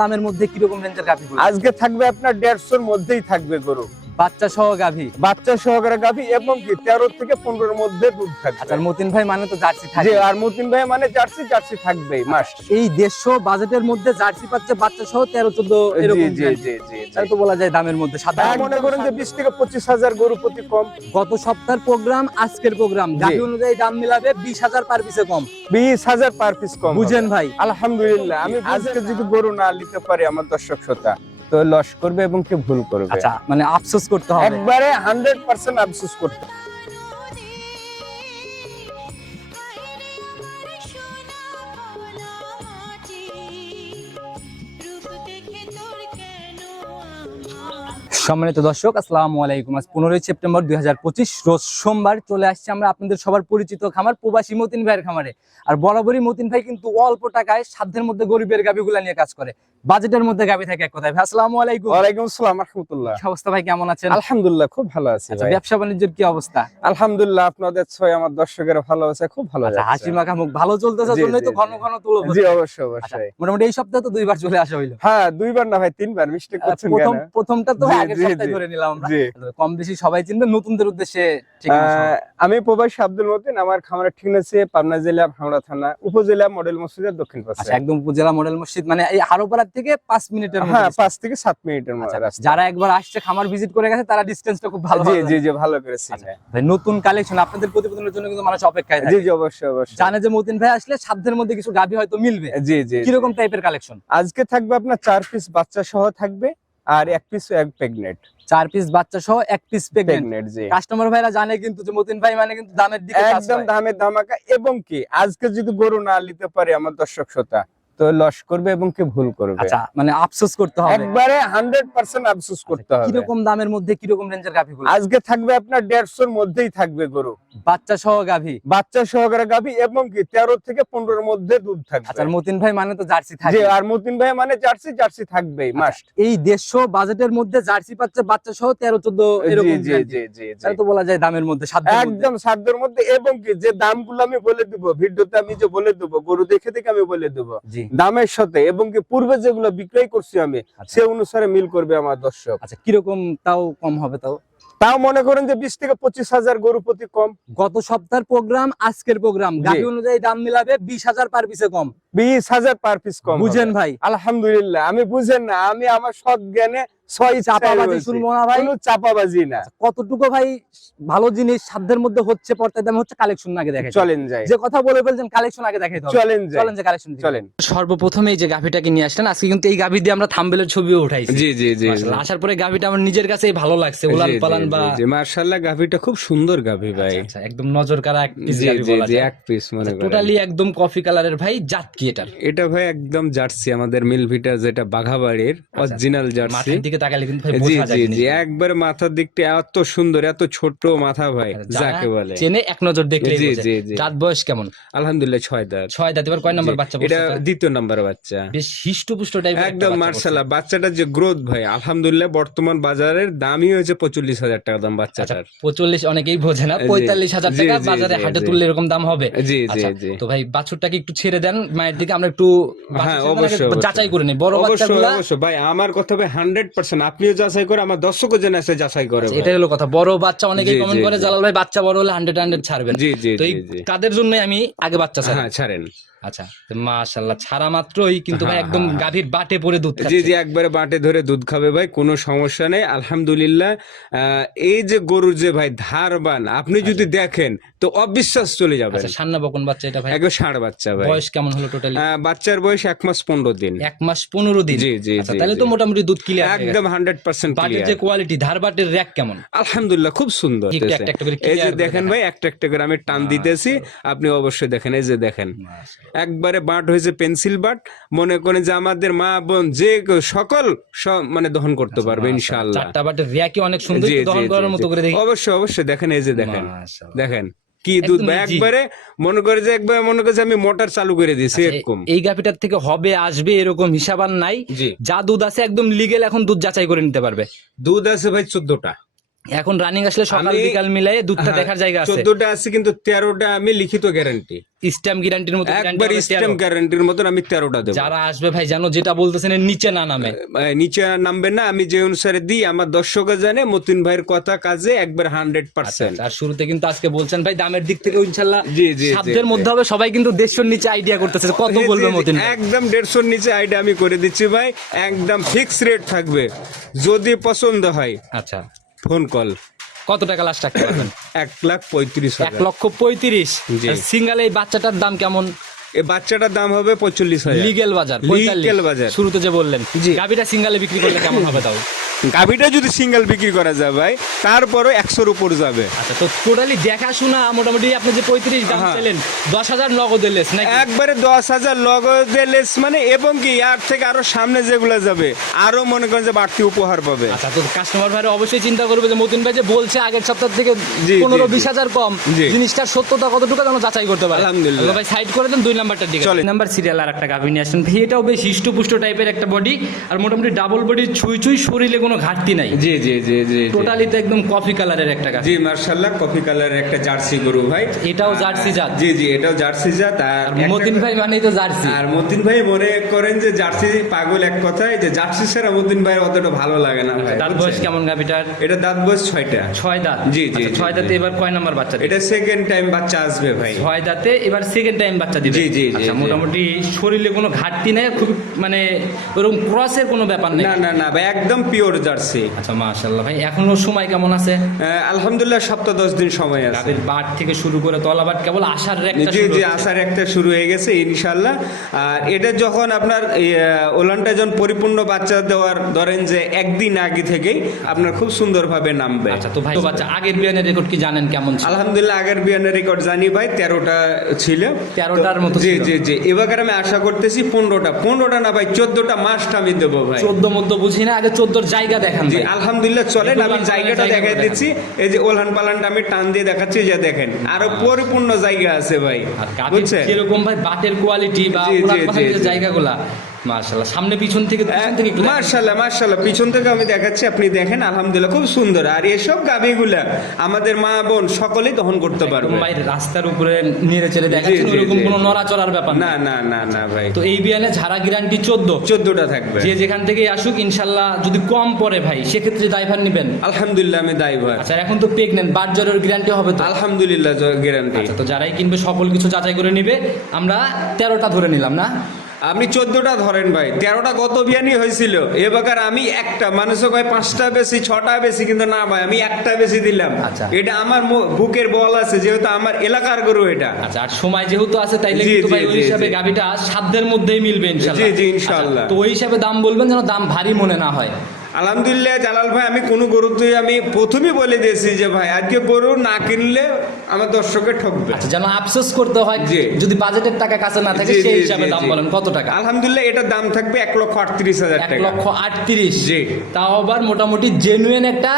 দামের মধ্যে কীরকম রেঞ্জের গাভি আজকে থাকবে আপনার দেড়শোর মধ্যেই থাকবে গরু। বাচ্চা সহ গাভী। বাচ্চা সহকারে গাভি এবং কি তেরো থেকে পনেরোর মধ্যে দুধ আচ্ছা থাকবে মতিন ভাই মানে তো জার্সি যে থাকে আর মতিন ভাই মানে জার্সি জার্সি থাকবেই মাস্ট এই দেড়শো বাজেটের মধ্যে জার্সি পাচ্ছে বাচ্চা সহ তেরো চোদ্দ এরকম জি জি জি জি। তো বলা যায় দামের মধ্যে সাদা মনে করেন যে বিশ থেকে পঁচিশ হাজার গরু প্রতি কম। গত সপ্তাহের প্রোগ্রাম আজকের প্রোগ্রাম গাভি অনুযায়ী দাম মিলাবে বিশ হাজার পার পিসে কম। বিশ হাজার পার পিস কম বুঝেন ভাই। আলহামদুলিল্লাহ আমি আজকে যদি গরু না নিতে পারি আমার দর্শক শ্রোতা তো লস করবে এবং কি ভুল করবে। আচ্ছা মানে আফসোস করতে হবে। একবারে হান্ড্রেড পার্সেন্ট আফসোস করতে সম্মানিত দর্শক আসসালামু আলাইকুম। আজ পনেরোই সেপ্টেম্বর দুই হাজার পঁচিশ রোজ সোমবার চলে আসছে আমরা আপনাদের সবার পরিচিত খামার প্রবাসী মতিন ভাইয়ের খামারে। আর বরাবরই মতিন ভাই কিন্তু অল্প টাকায় সাধ্যের মধ্যে গরিবের গাভিগুলা নিয়ে কাজ করে। বাজেটের মধ্যে গাভি থাকে এক কথায়। ভাই আসসালামু আলাইকুম। ওয়ালাইকুম আসসালাম রহমতুল্লাহ। কি অবস্থা ভাই কেমন আছেন? আলহামদুলিল্লাহ খুব ভালো আছে আচ্ছা। ব্যবসা বাণিজ্যের কি অবস্থা? আলহামদুলিল্লাহ আপনাদের ছয় আমার দর্শকের ভালো আছে খুব ভালো আচ্ছা হাসি মাখা মুখ ভালো চলতেছে জন্যই তো ঘন ঘন তুলো জি অবশ্যই আচ্ছা, অবশ্যই। মোটামুটি এই সপ্তাহে তো দুইবার চলে আসা হইল। হ্যাঁ দুইবার না ভাই তিনবার মিস্টেক করছেন প্রথম প্রথমটা তো আগের সপ্তাহে ধরে নিলাম আমরা। জি। কম বেশি সবাই চিনবে নতুনদের উদ্দেশ্যে আমি প্রবাসী আব্দুল মতিন আমার খামারের ঠিকানা আছে পাবনা জেলা ভাঙড়া থানা উপজেলা মডেল মসজিদের দক্ষিণ পাশে। আচ্ছা একদম উপজেলা মডেল মসজিদ মানে এই হারোপাড়া থেকে পাঁচ মিনিটের হ্যাঁ পাঁচ থেকে সাত মিনিটের মধ্যে আচ্ছা, যারা একবার আসছে খামার ভিজিট করে গেছে তারা ডিস্টেন্সটা খুব ভালো জি জি জি ভালো করেছি আচ্ছা, ভাই নতুন কালেকশন আপনাদের প্রতিবেদনের জন্য কিন্তু মানুষ অপেক্ষায় জি থাকে। জি অবশ্যই অবশ্যই। জানে যে মতিন ভাই আসলে সাধ্যের মধ্যে কিছু গাভি হয়তো মিলবে। জি জি জি। কীরকম টাইপের কালেকশন আজকে থাকবে আপনার চার পিস বাচ্চা সহ থাকবে আর এক পিস এক প্রেগনেন্ট চার পিস বাচ্চা সহ এক পিস প্রেগনেন্ট জি। কাস্টমার ভাইরা জানে কিন্তু যে মতিন ভাই মানে কিন্তু দামের দিকে একদম করে। দামে ধামাকা এবং কি আজকে যদি গরু না নিতে পারে আমার দর্শক শ্রোতা তো লস করবে এবং কি ভুল করবে। আচ্ছা মানে আফসোস করতে হবে। একবারে হান্ড্রেড পার্সেন্ট আফসোস করতে হবে। কীরকম দামের মধ্যে কীরকম রেঞ্জের গাভি আজকে থাকবে আপনার মধ্যেই থাকবে গরু। বাচ্চা সহ গাভি? বাচ্চা সহকারে গাভি এবং কি তেরো থেকে পনেরোর মধ্যে দুধ আচ্ছা থাকবে আর মতিন ভাই মানে তো জার্সি থাকে যে আর মতিন ভাই মানে জার্সি জার্সি থাকবেই মাস্ট এই দেড়শো বাজেটের মধ্যে জার্সি পাচ্ছে বাচ্চা সহ তেরো চোদ্দ জি এরকম জি জি জি জি। তাহলে তো বলা যায় দামের মধ্যে সাধ্যের মধ্যে। একদম সাধ্যের মধ্যে এবং কি যে দামগুলো আমি বলে দিব ভিডিওতে আমি যে বলে দেবো গরু দেখে দেখে আমি বলে দেবো জি। দামের সাথে এবং কি পূর্বে যেগুলো বিক্রয় করছি আমি আচ্ছা। সে অনুসারে মিল করবে আমার দর্শক। আচ্ছা কীরকম তাও কম হবে তাও? তাও মনে করেন যে বিশ থেকে পঁচিশ হাজার গরু প্রতি কম। গত সপ্তাহের প্রোগ্রাম আজকের প্রোগ্রাম। গাড়ি অনুযায়ী দাম মিলাবে বিশ হাজার পার পিসে কম। বিশ হাজার পার পিস কম বুঝেন ভাই। আলহামদুলিল্লাহ আমি বুঝেন না আমি আমার সৎ জ্ঞানে ছয় চাপাবাজি শুনব না ভাই। চাপাবাজি না। কতটুকু ভাই ভালো জিনিস সাধ্যের মধ্যে হচ্ছে পর্তায় দাম হচ্ছে কালেকশন আগে দেখে চলেন যাই। যে কথা বলে ফেলছেন কালেকশন আগে দেখাই চলেন চলেন যে কালেকশন চলেন। সর্বপ্রথমে এই যে গাভিটাকে নিয়ে আসলেন আজকে কিন্তু এই গাভি দিয়ে আমরা থাম্বেলের ছবিও উঠাইছি। জি জি জি আসার পরে গাভিটা আমার নিজের কাছেই ভালো লাগছে উলান পালান বা মার্শাল্লাহ গাভিটা খুব সুন্দর গাভি ভাই। আচ্ছা, একদম নজর কারা এক পিস গাভি বলা যায়। এক পিস মনে টোটালি একদম কফি কালারের ভাই জাত কি এটা ভাই একদম জার্সি আমাদের মিলভিটা যেটা বাঘাবাড়ির অরিজিনাল জার্সি। মাথার দিকে তাকালে কিন্তু ভাই বোঝা যায় জি জি একবার মাথার দিকটা এত সুন্দর এত ছোট মাথা ভাই যাকে বলে। চেনে এক নজর দেখলেই জি জি জি। দাঁত বয়স কেমন? আলহামদুলিল্লাহ ছয় দাঁত। ছয় দাঁত এবার কয় নম্বর বাচ্চা এটা দ্বিতীয় নাম্বার বাচ্চা। বেশ হিষ্টপুষ্ট টাইপের একদম মার্শাল্লাহ বাচ্চাটার যে গ্রোথ ভাই আলহামদুলিল্লাহ বর্তমান বাজারের দামই হয়েছে পঁয়তাল্লিশ হাজার টাকা দাম বাচ্চাটার। পঁয়তাল্লিশ অনেকেই বোঝে না পঁয়তাল্লিশ হাজার টাকা বাজারে হাটে তুললে এরকম দাম হবে। জি জি আচ্ছা, জি। তো ভাই বাছুরটাকে একটু ছেড়ে দেন মায়ের দিকে আমরা একটু হ্যাঁ, অবশ্যই, যাচাই করে নিই। বড় অবশ্যই অবশ্যই। ভাই আমার কথা ভাই হান্ড্রেড পার্সেন্ট আপনিও যাচাই করে আমার দর্শকও যেন এসে যাচাই করে আচ্ছা, এটাই হলো কথা। বড় বাচ্চা অনেকেই কমেন্ট করে জালাল ভাই বাচ্চা বড় হলে হান্ড্রেড হান্ড্রেড ছাড়বেন। জি জি তো জি এই জি কাদের জন্য আমি আগে বাচ্চা ছাড়ি হ্যাঁ ছাড়েন। আচ্ছা মাশাল্লাহ ছাড়া মাত্রই কিন্তু ভাই হ্যাঁ, একদম হ্যাঁ। গাভীর বাটে পড়ে দুধ জি খাচ্ছে। জি একবারে বাটে ধরে দুধ খাবে ভাই কোনো সমস্যা নেই আলহামদুলিল্লাহ। এই যে গরুর যে ভাই ধারবান আপনি যদি দেখেন তো অবিশ্বাস চলে যাবে আচ্ছা সান্না বকন বাচ্চা এটা ভাই? একবার ষাঁড় বাচ্চা ভাই। বয়স কেমন হলো টোটালি বাচ্চার বয়স এক মাস পনেরো দিন। এক মাস পনেরো দিন? জি জি আচ্ছা তাহলে তো মোটামুটি দুধ ক্লিয়ার একদম হান্ড্রেড পার্সেন্ট বাটের যে কোয়ালিটি ধার বাটের র্যাক কেমন? আলহামদুলিল্লাহ খুব সুন্দর এই যে দেখেন ভাই একটা একটা করে আমি টান দিতেছি আপনি অবশ্যই দেখেন এই যে দেখেন। একবারে বাট হয়েছে পেন্সিল বাট। মনে করেন যে আমাদের মা বোন যে সকল সব মানে দহন করতে পারবে ইনশাআল্লাহ। চারটা বাটের অনেক সুন্দর দহন করার মতো করে দেখি। অবশ্যই অবশ্যই। দেখেন এই যে দেখেন। দেখেন কি দুধ। ভাই একবারে মনে করে যে একবার মনে করে আমি মোটর চালু করে দিয়েছি আচ্ছা, এরকম। এই গাভিটার থেকে হবে আসবে এরকম হিসাব আর নাই। যা দুধ আছে একদম লিগেল এখন দুধ যাচাই করে নিতে পারবে। দুধ আছে ভাই চোদ্দটা। এখন রানিং আসলে সকাল বিকাল মিলাই দুধটা হ্যাঁ, দেখার জায়গা আছে। চোদ্দটা আছে কিন্তু তেরোটা আমি লিখিত গ্যারান্টি স্ট্যাম গ্যারান্টির মতো একবার 13 গ্যারান্টির মতন আমি তেরোটা দেবো। যারা আসবে ভাই জানো যেটা বলতেছেন নিচে না নামে। নিচে নামবে না আমি যে অনুসারে দিই আমার দর্শকরা জানে মতিন ভাইয়ের কথা কাজে একবার হান্ড্রেড পার্সেন্ট আর শুরুতে কিন্তু আজকে বলছেন ভাই দামের দিক থেকে ইনশাল্লাহ জি, জি, জি, সাধ্যের মধ্যে হবে। সবাই কিন্তু দেড়শোর নিচে আইডিয়া করতেছে। কত বলবে মতিন? একদম দেড়শোর নিচে আইডিয়া আমি করে দিচ্ছি ভাই। একদম ফিক্স রেট থাকবে। যদি পছন্দ হয়। আচ্ছা। Phone call. কত টাকা লাস্ট রাখতে পারবেন? এক লাখ পঁয়ত্রিশ এক লক্ষ পঁয়ত্রিশ। সিঙ্গেল এই বাচ্চাটার দাম কেমন? এই বাচ্চাটার দাম হবে পঁয়তাল্লিশ লিগেল বাজার লিগেল বাজার। শুরুতে যে বললেন। গাবিটা সিঙ্গেলে বিক্রি করলে কেমন হবে তাও? গাভিটা যদি সিঙ্গেল বিক্রি করা যায় ভাই তারপরও একশোর উপর যাবে আচ্ছা তো টোটালি দেখাশোনা মোটামুটি আপনি যে পঁয়ত্রিশ দাম হ্যাঁ। চাইলেন দশ হাজার নগদের লেস নাকি একবারে দশ হাজার লগদের লেস মানে এবং কি আর থেকে আরও সামনে যেগুলো যাবে আরও মনে করেন যে বাড়তি উপহার পাবে আচ্ছা তো কাস্টমার ভাইরা অবশ্যই চিন্তা করবে যে মতিন ভাই যে বলছে আগের সপ্তাহ থেকে জি, পনেরো জি, বিশ হাজার কম জি। জিনিসটার সত্যতা কতটুকু যেন যাচাই করতে পারে আলহামদুলিল্লাহ। ভাই সাইড করে দেন দুই নাম্বারটার দিকে চলেন। নাম্বার সিরিয়াল আর একটা গাভী নিয়ে আসেন ভাই এটাও বেশ হিষ্টপুষ্ট টাইপের একটা বডি আর মোটামুটি ডাবল বডি ছুঁই ছুঁই শরীরে কোনো ঘাটতি নাই। জি জি জি জি টোটালি তো একদম কফি কালারের একটা গাছ। জি মার্শাল্লাহ কফি কালারের একটা জার্সি গরু ভাই। এটাও জার্সি জাত। জি জি এটাও জার্সি জাত। আর মতিন ভাই মানেই তো জার্সি। আর মতিন ভাই মনে করেন যে জার্সি পাগল এক কথায় যে জার্সি ছাড়া মতিন ভাইয়ের অতটা ভালো লাগে না ভাই দাঁত বয়স? কেমন গাভিটার? এটা দাঁত বয়স ছয়টা। ছয় দাঁত। জি, জি, আচ্ছা, ছয়। দাঁতে এবার কয় নাম্বার বাচ্চা এটা সেকেন্ড টাইম বাচ্চা আসবে ভাই। ছয় দাঁতে এবার সেকেন্ড টাইম বাচ্চা দিবে? জি, জি, জি, আচ্ছা মোটামুটি শরীরে কোনো ঘাটতি নাই খুব মানে ওরকম ক্রসের কোনো ব্যাপার নেই? না না না ভাই একদম পিওর জার্সি। আচ্ছা মাশাল্লাহ ভাই এখনও সময় কেমন আছে? আলহামদুলিল্লাহ সপ্তাহ দশ দিন সময় আছে। গাভীর বাট থেকে শুরু করে তলাবাট কেবল আসার একটা জি। আসার একটা শুরু হয়ে গেছে ইনশাল্লাহ আর এটা যখন আপনার ওলানটা যখন পরিপূর্ণ বাচ্চা দেওয়ার ধরেন যে একদিন আগে থেকেই আপনার খুব সুন্দরভাবে নামবে। আচ্ছা তো ভাই তো বাচ্চা আগের বিয়ানের রেকর্ড কি জানেন কেমন ছিল? আলহামদুলিল্লাহ আগের বিয়ানের রেকর্ড জানি ভাই তেরোটা ছিল। 13টার মতো জি জি জি এবার আমি আশা করতেছি পনেরোটা। পনেরোটা না ভাই চোদ্দটা মাসটা আমি দেবো ভাই। চোদ্দ মধ্য বুঝি না আগে চোদ্দোর জায়গা দেখান জি আলহামদুলিল্লাহ চলে আমি জায়গাটা দেখাই দিচ্ছি। এই যে ওলহান পালানটা আমি টান দিয়ে দেখাচ্ছি যা দেখেন আরও পরিপূর্ণ জায়গা আছে ভাই বুঝছেন? যেরকম ভাই বাটের কোয়ালিটি বা জায়গাগুলা সামনে পিছন থেকে। মার্শাল্লাহ মার্শাল্লাহ পিছন থেকে আমি দেখাচ্ছি আপনি দেখেন আলহামদুলিল্লাহ খুব সুন্দর। আর এসব গাভিগুলা আমাদের মা বোন সকলেই দহন করতে পারবে। একদম ভাই রাস্তার উপরে নেড়ে চেড়ে দেখাচ্ছেন কোনো নড়াচড়ার ব্যাপার না না না না ভাই। তো এই বিয়ানে ঝাড়া গ্যারান্টি চোদ্দ। চোদ্দটা থাকবে। যে যেখান থেকে আসুক ইনশাল্লাহ যদি কম পড়ে ভাই সেক্ষেত্রে ড্রাইভার নেবেন। আলহামদুলিল্লাহ আমি দায়ভার আচ্ছা এখন তো প্রেগনেন্ট বাট জ্বরের গ্যারান্টি হবে তো? আলহামদুলিল্লাহ গ্যারান্টি। আচ্ছা তো যারাই কিনবে সকল কিছু যাচাই করে নিবে। আমরা তেরোটা ধরে নিলাম না? আপনি চোদ্দটা ধরেন ভাই তেরোটা গত বিয়ানি হয়েছিল। এবার আমি একটা মানুষও কয় পাঁচটা বেশি ছটা বেশি কিন্তু না ভাই আমি একটা বেশি দিলাম। আচ্ছা। এটা আমার বুকের বল আছে যেহেতু আমার এলাকার গরু এটা। আচ্ছা আর সময় যেহেতু আছে তাইলে কিন্তু ভাই ওই হিসাবে গাবিটা সাধ্যের মধ্যেই মিলবে ইনশাআল্লাহ জি, জি, ইনশাআল্লাহ। আচ্ছা, তো ওই হিসাবে দাম বলবেন যেন দাম ভারী মনে না হয়। আলহামদুলিল্লাহ জালাল ভাই আমি কোনো গরুতে আমি প্রথমেই বলে দিয়েছি যে ভাই আজকে গরু না কিনলে আমার দর্শকের ঠকবে। আচ্ছা যেন আফসোস করতে হয় যে যদি বাজেটের টাকা কাছে না থাকে সেই হিসাবে দাম বলেন কত টাকা? আলহামদুলিল্লাহ এটার দাম থাকবে এক লক্ষ আটত্রিশ হাজার এক টাকা। লক্ষ আটত্রিশ। জি। তাও আবার মোটামুটি জেনুইন একটা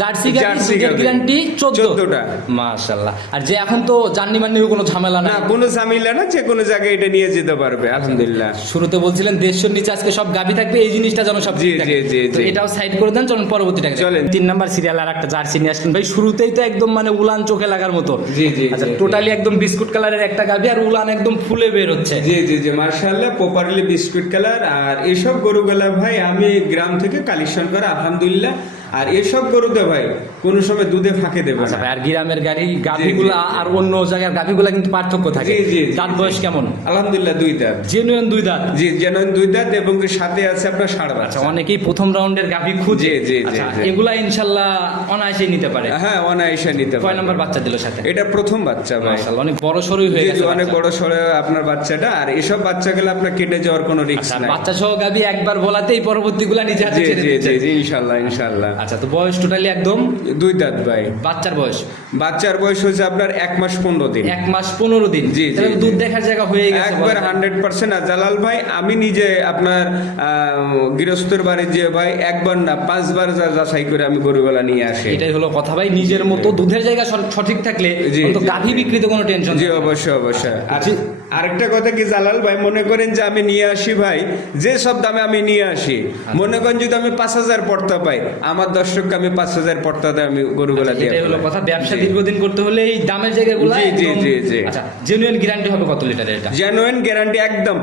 জার্সি জার্সি। গ্যারান্টি চোদ্দ। চোদ্দটা। মাশাল্লাহ আর যে এখন তো জার্নি মান্নি কোনো ঝামেলা না কোনো ঝামেলা না যে কোনো জায়গায় এটা নিয়ে যেতে পারবে আলহামদুলিল্লাহ। শুরুতে বলছিলেন দেড়শোর নিচে আজকে সব গাভি থাকবে এই জিনিসটা যেন সব। জি, জি, জি। এটাও সাইড করে দেন চলুন পরবর্তীটা চলেন। তিন নাম্বার সিরিয়াল আর একটা জার্সি নিয়ে আসলেন। ভাই শুরুতেই তো একদম মানে উলান চোখে লাগার মতো। জি, জি, আচ্ছা। টোটালি একদম বিস্কুট কালারের একটা গাবি আর উলান একদম ফুলে বের হচ্ছে। জি জি জি মার্শাল্লাহ প্রপারলি বিস্কুট কালার আর এসব গরুগুলা ভাই আমি গ্রাম থেকে কালেকশন করা আলহামদুলিল্লাহ। আর এসব গরুতে ভাই কোনো সময় দুধে ফাঁকে দেবে আচ্ছা ভাই আর গ্রামের গাড়ি গাভিগুলা আর অন্য জায়গার গাভিগুলা কিন্তু পার্থক্য থাকে। জি, জি, জি, দাঁত বয়স কেমন? আলহামদুলিল্লাহ দুই দাঁত। জেনুইন দুই দাঁত? জি যেন দুই দাঁত এবং সাথে আছে আপনার ষাড় আচ্ছা বাচ্চা অনেকেই প্রথম রাউন্ডের গাভি খুঁজে। জি, আচ্ছা, জি। এগুলা ইনশাল্লাহ অনায়াসে নিতে পারে। হ্যাঁ অনায়াসে নিতে কয় পারে। নাম্বার বাচ্চা দিল সাথে? এটা প্রথম বাচ্চা ভাই। অনেক বড় সরই হয়ে গেছে অনেক বড় সড়ে আপনার বাচ্চাটা। আর এসব বাচ্চাগুলো আপনার কেটে যাওয়ার কোনো রিস্ক আচ্ছা নাই। বাচ্চা সহ গাভি একবার বলাতেই পরবর্তীগুলা নিজে হাতে ছেড়ে জি দিচ্ছে। জি জি ইনশাল্লাহ ইনশাল্লাহ আচ্ছা তো বয়স টোটালি একদম দুই দাঁত ভাই। বাচ্চার বয়স। বাচ্চার বয়স হচ্ছে আপনার এক মাস পনেরো দিন। এক মাস পনেরো দিন। জি, তো। দুধ দেখার জায়গা হয়ে গেছে একবার হান্ড্রেড পার্সেন্ট। আর জালাল ভাই আমি নিজে আপনার গৃহস্থের বাড়ি যে ভাই একবার না পাঁচবার যা যাচাই করে আমি গরুগুলা নিয়ে আসি। এটাই হলো কথা ভাই নিজের মতো দুধের জায়গা সঠিক থাকলে অন্তত গাভী বিক্রিতে কোনো টেনশন জি অবশ্যই অবশ্যই। আর আরেকটা কথা কি জালাল ভাই মনে করেন যে আমি নিয়ে আসি ভাই যে সব দামে আমি নিয়ে আসি মনে করেন যদি আমি পাঁচ হাজার পড়তা পাই আমার দর্শককে আমি পাঁচ হাজার পড়তাতে আমি গরুগুলা দিয়ে এটাই হলো ফেলাই। কথা ব্যবসা। দীর্ঘদিন করতে হলে এই দামের জায়গাগুলো জি, জি, জি, জি। আচ্ছা জেনুইন গ্যারান্টি হবে কত লিটারের এটা? জেনুইন গ্যারান্টি একদম।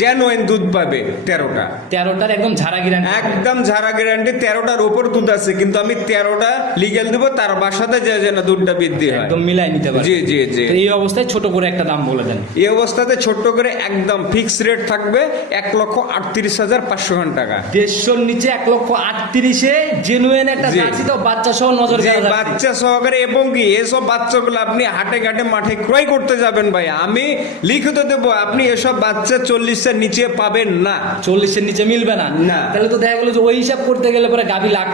জেনুইন দুধ পাবে তেরোটা। তেরোটার একদম ঝাড়া গ্যারান্টি একদম ঝাড়া গ্যারান্টি তেরোটার উপর দুধ আছে কিন্তু আমি তেরোটা লিগেল দেবো তার বাসাতে যে যেন দুধটা বৃদ্ধি হয়। একদম মিলাই নিতে পারবে। জি জি জি। এই অবস্থায় ছোট করে একটা দাম বলে দেন। এই অবস্থাতে ছোট্ট করে একদম ফিক্স রেট থাকবে এক লক্ষ আটত্রিশ হাজার পাঁচশো টাকা। দেড়শোর নিচে এক লক্ষ আটত্রিশে জেনুইন একটা। জার্সি তো বাচ্চা সহ নজর বাচ্চা সহকারে এবং কি এসব বাচ্চাগুলো আপনি হাটে ঘাটে মাঠে ক্রয় করতে যাবেন ভাই? আমি লিখিত দেব আপনি এসব বাচ্চা চল্লিশের নিচে পাবেন না। চল্লিশের নিচে মিলবে না? না। তাহলে তো দেখা গেলো যে ওই হিসাব করতে গেলে পরে গাভী লাখ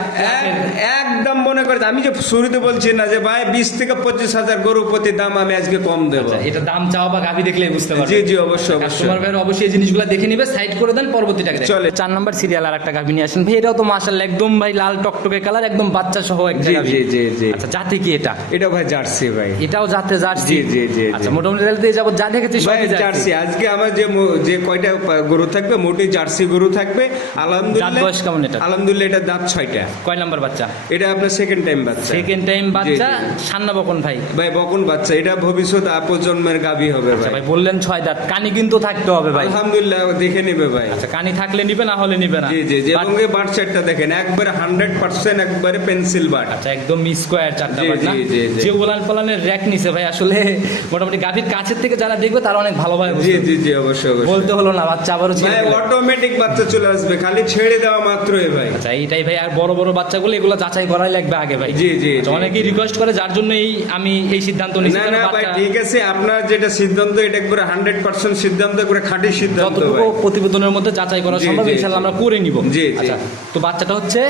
একদম মনে করে আমি যে শুরুতে বলছি না যে ভাই বিশ থেকে পঁচিশ হাজার গরু প্রতি দাম আমি আজকে কম দেবো। আচ্ছা, এটা দাম চাও বা গাভী দেখলে বুঝতে পারবে। জি জি অবশ্যই অবশ্যই। কাস্টমার ভাইয়ের অবশ্যই এই জিনিসগুলো দেখে নিবে সাইড করে দেন পরবর্তীটাকে চলে। চার নাম্বার সিরিয়াল আর একটা গাভী নিয়ে আসেন। ভাই এটাও তো মাশাআল্লাহ একদম ভাই লাল টকটকে কালার একদম বাচ্চা সহ একটা গাভী। জি জি জি। আচ্ছা জাতি কি এটা? এটা ভাই জার্সি ভাই। এটাও জাতে জার্সি? জি, জি, জি। আচ্ছা মোটামুটি তাহলে তো যাবত যা দেখেছি ভাই জার্সি। আজকে আমার যে যে কয়টা গরু থাকবে মোটে জার্সি গরু থাকবে। আলহামদুলিল্লাহ দাঁত বয়স কেমন এটা? আলহামদুলিল্লাহ এটা দাঁত ছয়টা। কয় নাম্বার বাচ্চা? এটা আপনার সেকেন্ড টাইম বাচ্চা। সেকেন্ড টাইম বাচ্চা সান্না বকন ভাই। ভাই বকন বাচ্চা। এটা ভবিষ্যৎ প্রজন্মের গাভী হবে আচ্ছা ভাই। ভাই বললেন ছয় দাঁত। কানি কিন্তু থাকতে হবে ভাই। আলহামদুলিল্লাহ দেখে নেবে ভাই। আচ্ছা কানি থাকলে নিবে না হলে নিবে না। জি জি বাট- এবং এই বাট সেটটা দেখেন একবারে হান্ড্রেড পার্সেন্ট একবারে পেন্সিল বাট আচ্ছা একদম স্কোয়ার চারটা বাট না জি, জি। যে ওলান পালানের র্যাক নিছে ভাই আসলে মোটামুটি গাভীর কাছের থেকে যারা দেখবে তারা অনেক ভালোভাবে জি জি জি অবশ্যই অবশ্যই। বলতে হলো না বাচ্চা আবারও ভাই অটোমেটিক বাচ্চা চলে আসবে খালি ছেড়ে দেওয়া মাত্রই ভাই। আচ্ছা এইটাই ভাই আর বড় বড় বাচ্চাগুলো এগুলো যাচাই করাই লাগবে আগে ভাই। জি, জি, আচ্ছা, অনেকেই রিকোয়েস্ট করে যার জন্য এই আমি এই সিদ্ধান্ত নিয়েছি না না ভাই ঠিক আছে আপনার যেটা সিদ্ধান্ত এটা একবারে হান্ড্রেড পার্সেন্ট সিদ্ধান্ত করে খাঁটি সিদ্ধান্ত যতটুকু প্রতিবেদনের মধ্যে যাচাই করা সম্ভব জি। আমরা করে নিব। জি, জি। আচ্ছা তো বাচ্চাটা হচ্ছে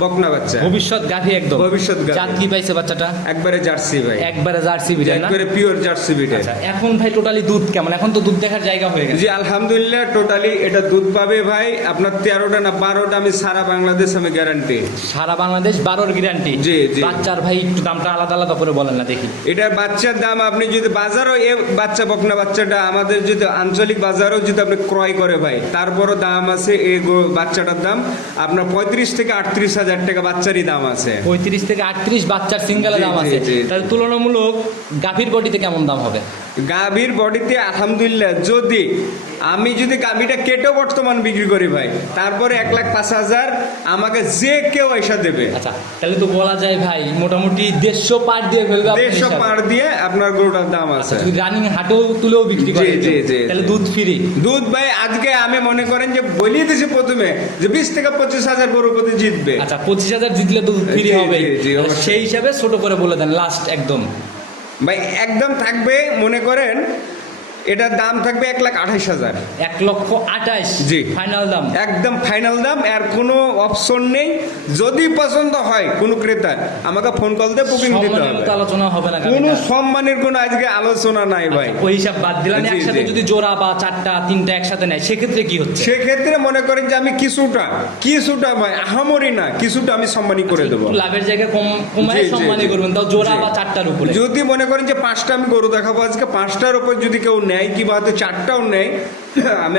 বকনা বাচ্চা। ভবিষ্যৎ গাভী একদম। ভবিষ্যৎ। জাত কি পাইছে বাচ্চাটা? একবারে জার্সি ভাই। একবারে জার্সি একবারে পিওর জার্সি আচ্ছা এখন ভাই টোটালি দুধ কেমন? এখন তো দুধ দেখার জায়গা হয়ে গেছে। জি আলহামদুলিল্লাহ টোটালি এটা দুধ পাবে ভাই। আপনার তেরোটা না বারোটা আমি সারা বাংলাদেশ আমি গ্যারান্টি সারা বাংলাদেশ বারোর গ্যারান্টি জি, জি। বাচ্চার ভাই একটু দামটা আলাদা আলাদা করে বলেন না দেখি। এটার বাচ্চার দাম আপনি যদি বাজারও এ বাচ্চা বকনা বাচ্চাটা আমাদের যদি আঞ্চলিক বাজারও যদি আপনি ক্রয় করে ভাই তারপরও দাম আছে এই বাচ্চাটার দাম। আপনার পঁয়ত্রিশ থেকে আটত্রিশ হাজার টাকা বাচ্চারই দাম আছে। পঁয়ত্রিশ থেকে আটত্রিশ বাচ্চার সিঙ্গেলের দাম আছে। তাহলে তুলনামূলক গাভীর বডিতে কেমন দাম হবে? গাভীর বডিতে আলহামদুলিল্লাহ যদি আমি যদি গাভীটা কেটেও বর্তমান বিক্রি করি ভাই তারপরে এক লাখ পাঁচ হাজার আমাকে যে কেউ এসা দেবে। আচ্ছা তাহলে তো বলা যায় ভাই মোটামুটি দেড়শো পার দিয়ে ফেলবে দেড়শো। পার দিয়ে আপনার গরুটার দাম আছে। যদি রানিং হাটেও তুলেও বিক্রি করে জি, জি, তাহলে দুধ ফ্রি দুধ ভাই আজকে আমি মনে করেন যে বলিয়ে দিয়েছি প্রথমে যে বিশ থেকে পঁচিশ হাজার গরু প্রতি জিতবে। আচ্ছা পঁচিশ হাজার জিতলে তো ফ্রি হবে। সেই হিসাবে ছোট করে বলে দেন লাস্ট একদম ভাই একদম থাকবে মনে করেন এটার দাম থাকবে এক লাখ আঠাইশ হাজার। এক লক্ষ আঠাশ জি। ফাইনাল দাম। একদম ফাইনাল দাম আর কোনো অপশন নেই। যদি পছন্দ হয় কোনো ক্রেতা আমাকে ফোন কল দিয়ে বুকিং দিতে হবে। আলোচনা হবে না কোনো সম্মানের কোনো আজকে আলোচনা নাই ভাই। ওই হিসাব বাদ দিলাম একসাথে যদি জোড়া বা চারটা তিনটা একসাথে নেয় সেক্ষেত্রে কি হচ্ছে? সেক্ষেত্রে মনে করেন যে আমি কিছুটা কিছুটা ভাই আহামরি না কিছুটা আমি সম্মানী করে দেবো। লাভের জায়গায় কম কমায় সম্মানই করবেন তাও জোড়া বা চারটার উপরে। যদি মনে করেন যে পাঁচটা আমি গরু দেখাবো আজকে পাঁচটার উপর যদি কেউ নেয় কিংবা হয়তো চারটাও নেয় আমি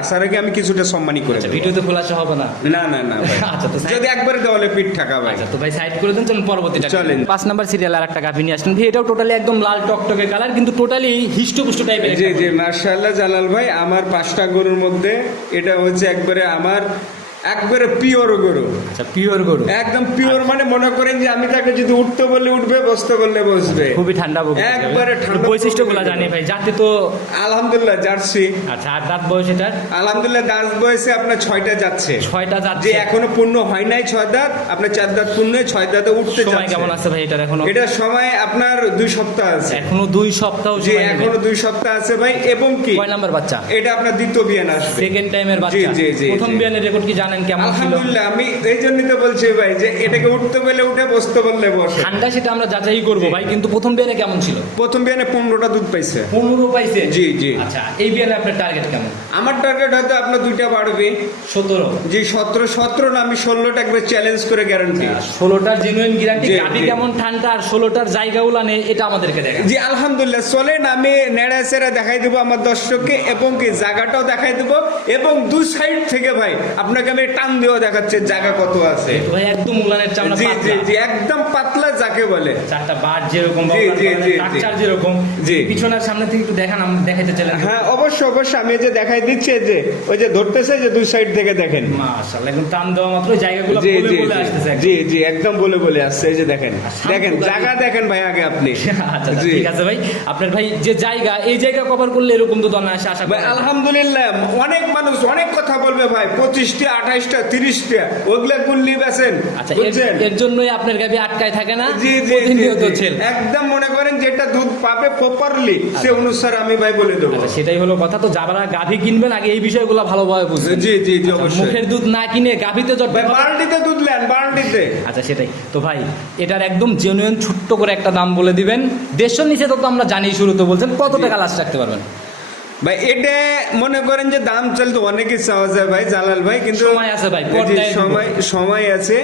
আসার আগে আমি কিছুটা সম্মানী করে আচ্ছা ভিডিওতে খোলাসা হবে না? না না না আচ্ছা, তো যদি একবারে দেওয়ালে পিঠ থাকা ভাই। আচ্ছা তো ভাই সাইড করে দেন চলুন পরবর্তীটা চলেন। পাঁচ নাম্বার সিরিয়াল আর একটা গাভী নিয়ে আসলেন ভাই এটাও টোটালি একদম লাল টকটকে কালার কিন্তু টোটালি হিষ্টপুষ্ট টাইপের জি জি মার্শাল্লাহ জালাল ভাই আমার পাঁচটা গরুর মধ্যে এটা হচ্ছে একবারে আমার একবারে পিওর গরু। আচ্ছা পিওর গরু। একদম পিওর মানে মনে করেন যে আমি তাকে যদি উঠতে বললে উঠবে বসতে বললে বসবে। খুবই ঠান্ডা একবারে ঠান্ডা বৈশিষ্ট্যগুলো জানি ভাই যাতে তো আলহামদুলিল্লাহ জার্সি। আচ্ছা আর দাঁত বয়স আলহামদুলিল্লাহ দাঁত বয়সে আপনার ছয়টা যাচ্ছে। ছয়টা যে এখনও পূর্ণ হয় নাই ছয় দাঁত আপনার চার দাঁত পূর্ণ ছয় দাঁতে উঠতে সময় কেমন আছে ভাই এটার এখনও? এটা সময় আপনার দুই সপ্তাহ আছে। এখনও দুই সপ্তাহ যে এখনও দুই সপ্তাহ আছে ভাই এবং কি? কয় নাম্বার বাচ্চা? এটা আপনার দ্বিতীয় বিয়ান আসবে। সেকেন্ড টাইমের বাচ্চা। জি, জি, প্রথম বিয়ানের রেকর্ড কি জানেন? জানেন কেমন ছিল? আলহামদুলিল্লাহ আমি এই জন্যই তো বলছি ভাই যে এটাকে উঠতে উঠে বসতে বসে। ঠান্ডা সেটা আমরা যাচাই করব। ভাই কিন্তু প্রথম বিয়ানে কেমন ছিল? প্রথম বিয়ানে পনেরোটা দুধ পাইছে। পনেরো পাইছে? জি, জি। আচ্ছা এই বিয়ানে আপনার টার্গেট কেমন? আমার টার্গেট হয়তো আপনার দুইটা বাড়বে। সতেরো। যে সতেরো সতেরো না আমি ষোলোটা একবার চ্যালেঞ্জ করে গ্যারান্টি ষোলোটার জেনুইন গ্যারান্টি জি, জি। কেমন ঠান্ডা আর ষোলোটার জায়গাগুলো নেই এটা আমাদেরকে দেখা জি আলহামদুলিল্লাহ চলেন আমি নেড়া সেরা দেখাই দেবো আমার দর্শককে এবং কি জায়গাটাও দেখাই দেবো এবং দু সাইড থেকে ভাই আপনাকে আমি টান দিয়েও দেখাচ্ছে জায়গা কত আছে। ভাই একদম উলানের চামড়া জি জি জি একদম পাতলা যাকে বলে। চারটা বার যেরকম জি, জি, জি, স্ট্রাকচার জি। যেরকম। জি। পিছনের সামনে থেকে একটু দেখান আমি দেখাইতে চাইলেন হ্যাঁ অবশ্যই অবশ্যই আমি যে দেখাই দিচ্ছি যে ওই যে ধরতেছে যে দুই সাইড থেকে দেখেন। মাশাআল্লাহ একদম টান দেওয়া মাত্র জায়গাগুলো বলে বলে জি, আসতেছে জি জি একদম বলে বলে আসছে এই যে দেখেন। দেখেন। জায়গা দেখেন ভাই আগে আপনি। আচ্ছা আচ্ছা, ঠিক আছে ভাই। আপনার ভাই যে জায়গা এই জায়গা কভার করলে এরকম তো দনা আসে আশা ভাই করি আলহামদুলিল্লাহ অনেক মানুষ অনেক কথা বলবে ভাই পঁচিশটা আঠাইশটা তিরিশটা ওগুলা বেছেন আচ্ছা এর- জন্যই আপনার গাবি আটকায় থাকে না জি জি একদম মনে করেন যেটা দুধ পাবে প্রপারলি সে অনুসারে আমি ভাই বলে দেবো। আচ্ছা সেটাই হলো কথা। তো যারা গাভী কিনবেন আগে এই বিষয়গুলো ভালোভাবে বুঝবেন। জি জি জি আচ্ছা, অবশ্যই। মুখের দুধ না কিনে গাভীতে জট বাল্টিতে দুধ নেন বাল্টিতে আচ্ছা সেটাই। তো ভাই এটার একদম জেনুইন ছোট্ট করে একটা দাম বলে দিবেন। দেড়শোর নিচে তো তো আমরা জানি শুরুতে বলছেন কত টাকা লাস্ট রাখতে পারবেন? ভাই এটা মনে করেন যে দাম চলতে অনেকই চাওয়া যায় ভাই জালাল ভাই কিন্তু সময় আছে ভাই, সময় সময় আছে।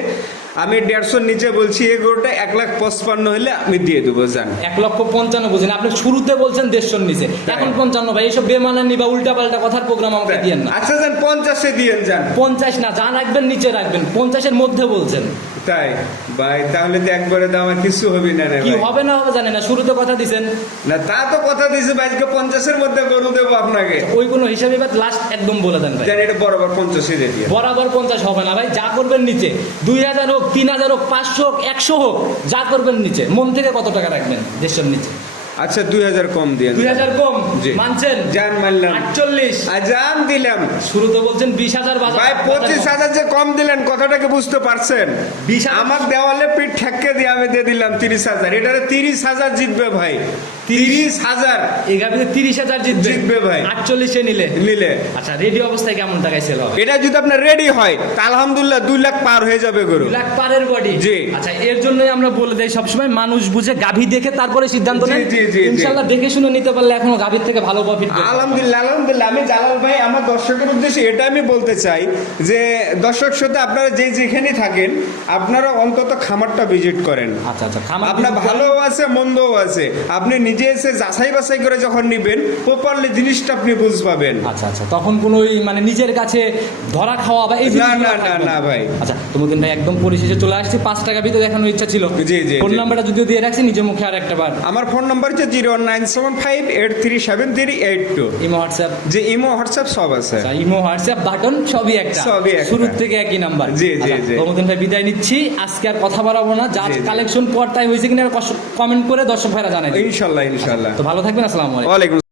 আমি দেড়শোর নিচে বলছি এই গরুটা এক লাখ পঁচপান্ন হলে আমি দিয়ে দেবো জান। এক লক্ষ পঞ্চান্ন বুঝেন আপনি শুরুতে বলছেন দেড়শোর নিচে। এখন পঞ্চান্ন ভাই এইসব বেমানানি বা উল্টা পাল্টা কথার প্রোগ্রাম আমাকে দিয়েন না। আচ্ছা যান পঞ্চাশে দিয়েন যান পঞ্চাশ না যা রাখবেন নিচে রাখবেন পঞ্চাশের মধ্যে বলছেন। তাই? ভাই তাহলে তো একবারে তো আমার কিছু হবে না রে কি হবে না হবে জানি না শুরুতে কথা দিছেন। না তা তো কথা দিয়েছে ভাই আজকে পঞ্চাশের মধ্যে গরু দেবো আপনাকে। ওই কোনো হিসাবে এবার লাস্ট একদম বলে দেন ভাই। জান এটা বরাবর পঞ্চাশে দিয়ে বরাবর পঞ্চাশ হবে না ভাই যা করবেন নিচে। দুই হাজার হোক তিন হাজার হোক পাঁচশো হোক একশো হোক যা করবেন নিচে। মন থেকে কত টাকা রাখবেন দেড়শোর নিচে? আচ্ছা দুই হাজার কম দিয়ে দুই হাজার কম। মানছেন? জান মানলাম। আটচল্লিশ। জান দিলাম। শুরুতে বলছেন বিশ হাজার ভাই পঁচিশ হাজার যে কম দিলেন কথাটাকে বুঝতে পারছেন? বিশ আমার দেওয়ালে পিঠ ঠেককে দিয়ে আমি দিয়ে দিলাম তিরিশ হাজার। এটারে তিরিশ হাজার জিতবে ভাই। তিরিশ হাজার। এই গাভিতে তিরিশ হাজার জিতবে। জিতবে ভাই। আটচল্লিশে নিলে। নিলে। আচ্ছা রেডি অবস্থায় কেমন টাকায় সেল হবে এটা যদি আপনার রেডি হয় তা আলহামদুলিল্লাহ দুই লাখ পার হয়ে যাবে গরু। দুই লাখ পারের বডি জি। আচ্ছা এর জন্যই আমরা বলে দেই সবসময় মানুষ বুঝে গাভী দেখে তারপরে সিদ্ধান্ত নেন জি, জি, জি। ইনশাল্লাহ দেখে শুনে নিতে পারলে এখনও গাভীর থেকে ভালো প্রফিট আলহামদুলিল্লাহ আলহামদুলিল্লাহ। আমি জালাল ভাই আমার দর্শকের উদ্দেশ্যে এটা আমি বলতে চাই যে দর্শক সাথে আপনারা যে যেখানে থাকেন আপনারা অন্তত খামারটা ভিজিট করেন। আচ্ছা আচ্ছা খামার আপনার business ভালো আছে মন্দও আছে। আপনি নিজে এসে যাচাই বাছাই করে যখন নিবেন প্রপারলি জিনিসটা আপনি বুঝ পাবেন আচ্ছা আচ্ছা তখন কোনো মানে নিজের কাছে ধরা খাওয়া বা এই না, না, না, না, ভাই। আচ্ছা তোমাকে ভাই একদম পরিশেষে চলে আসছি পাঁচ টাকা ভিতরে দেখানোর ইচ্ছা ছিল। জি, জি, ফোন নাম্বারটা যদিও দিয়ে রাখছি নিজের মুখে আর একটা বার। আমার ফোন নাম্বার হচ্ছে zero nine seven five eight three seven three eight two. Imo WhatsApp. যে ইমো হোয়াটসঅ্যাপ সব আছে। আচ্ছা ইমো হোয়াটসঅ্যাপ বাটন সবই একটা। সবই একটা। শুরু থেকে একই নাম্বার। জি, জি, জি। তোমাদের ভাই বিদায় নিচ্ছি। আজকে আর কথা বাড়াবো না। যা। কালেকশন পর্দায় হয়েছে কিনা কমেন্ট করে দর্শক ভাইরা জানাই। ইনশাল্লাহ ইনশাল্লাহ তো ভালো থাকবেন আসসালামু আলাইকুম।